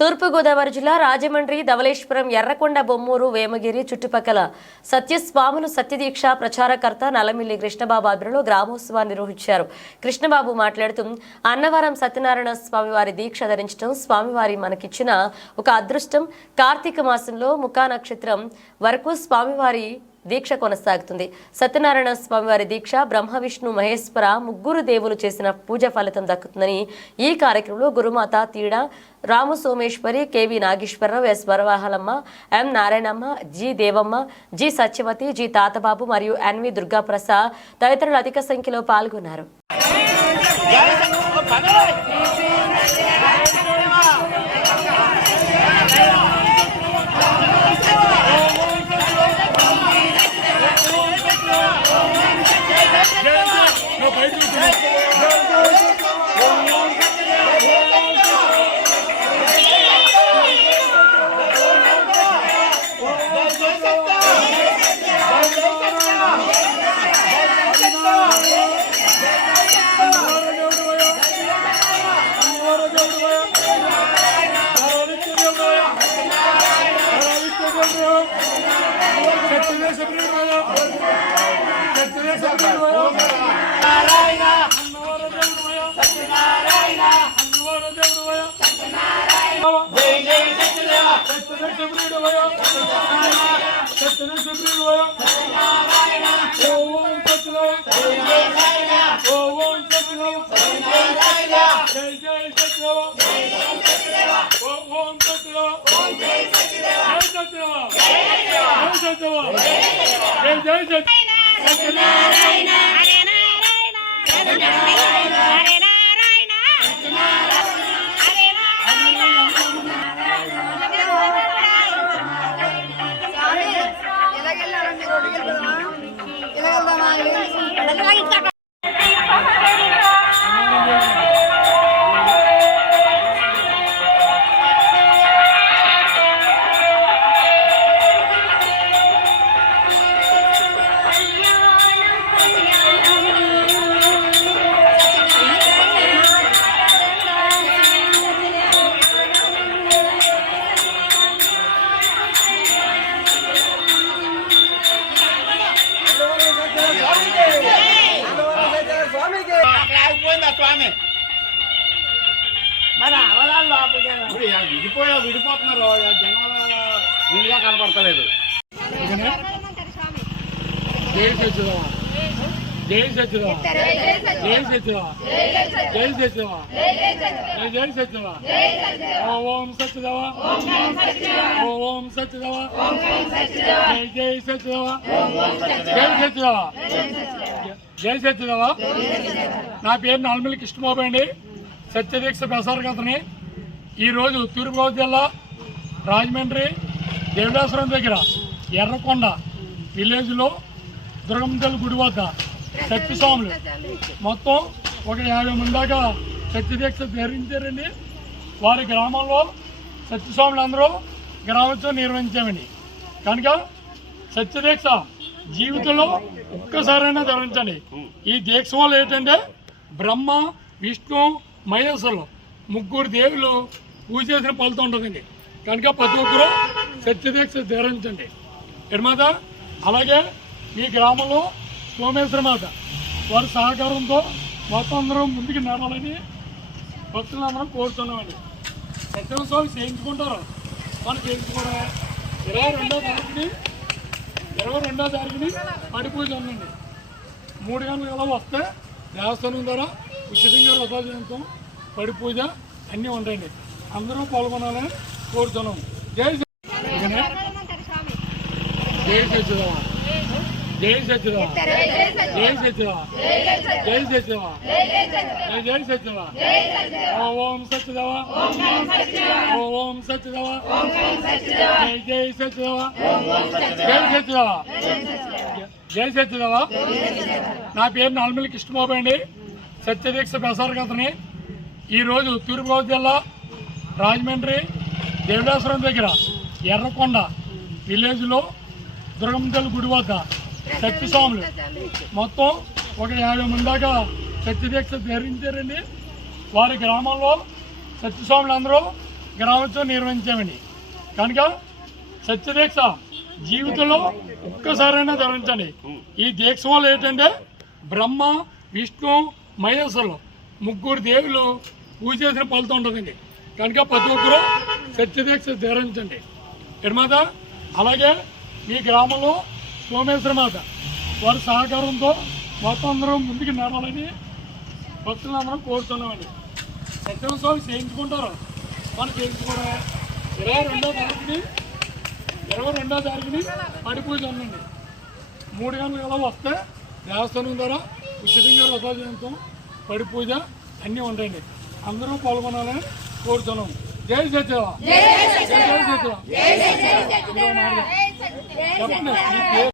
తూర్పుగోదావరి జిల్లా రాజమండ్రి, ధవళేశ్వరం, ఎర్రకొండ, బొమ్మూరు, వేమగిరి చుట్టుపక్కల సత్యస్వాములు సత్యదీక్ష ప్రచారకర్త నల్లమిల్లి కృష్ణబాబు ఆధ్వర్యంలో గ్రామోత్సవాన్ని నిర్వహించారు. కృష్ణబాబు మాట్లాడుతూ అన్నవరం సత్యనారాయణ స్వామివారి దీక్ష ధరించడం స్వామివారి మనకిచ్చిన ఒక అదృష్టం. కార్తీక మాసంలో ముఖా నక్షత్రం వరకు స్వామివారి దీక్ష కొనసాగుతుంది. సత్యనారాయణ స్వామివారి దీక్ష బ్రహ్మ, విష్ణు, మహేశ్వర ముగ్గురు దేవులు చేసిన పూజ ఫలితం దక్కుతుందని ఈ కార్యక్రమంలో గురుమాత Teeda Ramu Someswari, KV Nageswararao, S Varavahalamma, M Narayanamma, G Devamma, G Satyavathi, G Tatababu మరియు ఎన్వి దుర్గాప్రసాద్ తదితరులు అధిక సంఖ్యలో పాల్గొన్నారు. విడిపోతున్నారు జనాలు వీలుగా కనపడతలేదు. జై సత్యదేవ, జై సత్యదేవ, జై సత్యదేవ, జై సత్యదేవ, జై సత్యదేవ, ఓం సత్యదేవ, ఓం సత్యదేవ, జై సత్యదేవ, జై సత్యదేవ, జై సత్యదేవ. నా పేరు నల్లమిల్లి కృష్ణబాబు అండి. సత్యదీక్ష ప్రసారకర్తని. ఈరోజు తూర్పుగోదావరి జిల్లా రాజమండ్రి దేవదాసురం దగ్గర ఎర్రకొండ విలేజ్లో దుర్గమ్మ గుడి వద్ద సత్యస్వాములు మొత్తం ఒక 50 మంది దాకా సత్యదీక్ష ధరించారండి. వారి గ్రామంలో సత్యస్వాములు అందరూ గ్రామోత్సవం నిర్వహించామండి. కనుక సత్యదీక్ష జీవితంలో ఒక్కసారైనా ధరించండి. ఈ దీక్ష వల్ల ఏంటంటే బ్రహ్మ, విష్ణు, మహేశ్వరులు ముగ్గురు దేవులు పూజ చేసిన ఫలితం ఉంటుందండి. కనుక ప్రతి ఒక్కరూ సత్యదీక్ష ధరించండి. ఎడమాత అలాగే మీ గ్రామంలో సోమేశ్వర మాత వారి సహకారంతో మొత్తం అందరూ ముందుకు నడవాలని భక్తులందరం కోరుతున్నామండి. సత్యస్వామి చేయించుకుంటారు. మనం చేయించుకోవడమే 22వ తారీఖుని పడి పూజ ఉందండి. 3 గంటల వస్తే దేవస్థానం ద్వారా ఉచితంగా రథాలు చేయించాం. పడి పూజ అన్నీ ఉంటాయండి. అందరూ పాల్గొనాలని కోరుతున్నాం. జై సత్యదేవ, జై సత్యదేవ, జై సత్యదేవ, జై సత్యదేవ, జై సత్యదేవ, జై సత్యదేవ, ఓం సత్యదేవ, ఓం సత్యదేవ, జై సత్యదేవ, జై సత్యదేవ, జై సత్యదేవ. నా పేరు నల్లమిల్లి కృష్ణబాబు అండి. సత్యదీక్ష ప్రసారకర్తని. ఈరోజు తూర్పుగోదావరి జిల్లా రాజమండ్రి దేవదాసురం దగ్గర ఎర్రకొండ విలేజ్లో దుర్గమ్మ గుడి వద్ద సత్యస్వాములు మొత్తం ఒక 50 మంది దాకా సత్యదీక్ష ధరించారండి. వారి గ్రామంలో సత్యస్వాములు అందరూ గ్రామోత్సవం నిర్వహించామండి. కనుక సత్యదీక్ష జీవితంలో ఒక్కసారైనా ధరించండి. ఈ దీక్ష వల్ల ఏంటంటే బ్రహ్మ, విష్ణు, మహేశ్వరులు ముగ్గురు దేవుళ్ళు పూజ చేసిన ఫలితం ఉంటుందండి. కనుక ప్రతి ఒక్కరూ సత్యదీక్ష ధరించండి. ఎడమాత అలాగే మీ గ్రామంలో సోమేశ్వర మాత వారి సహకారంతో మొత్తం అందరూ ముందుకు నడవాలని భక్తులందరం కోరుతున్నామండి. సత్యోత్సవం చేయించుకుంటారు, మనం చేయించుకోవడమే. 22వ తారీఖుని పడి పూజ ఉందండి. 3 గంటల కల్లా వస్తే దేవస్థానం ద్వారా ఉచితంగా రథోత్సవం, పడి పూజ అన్నీ ఉంటాయండి. అందరూ పాల్గొనాలని కోరుతున్నాం. జై సత్యవా, జై సత్యవా. చెప్పండి.